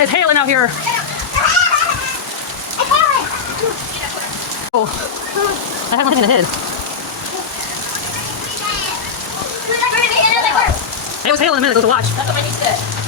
It's hailing out here. Oh, I had one thing in the head. It was hailing a minute ago to watch. That's what my niece said.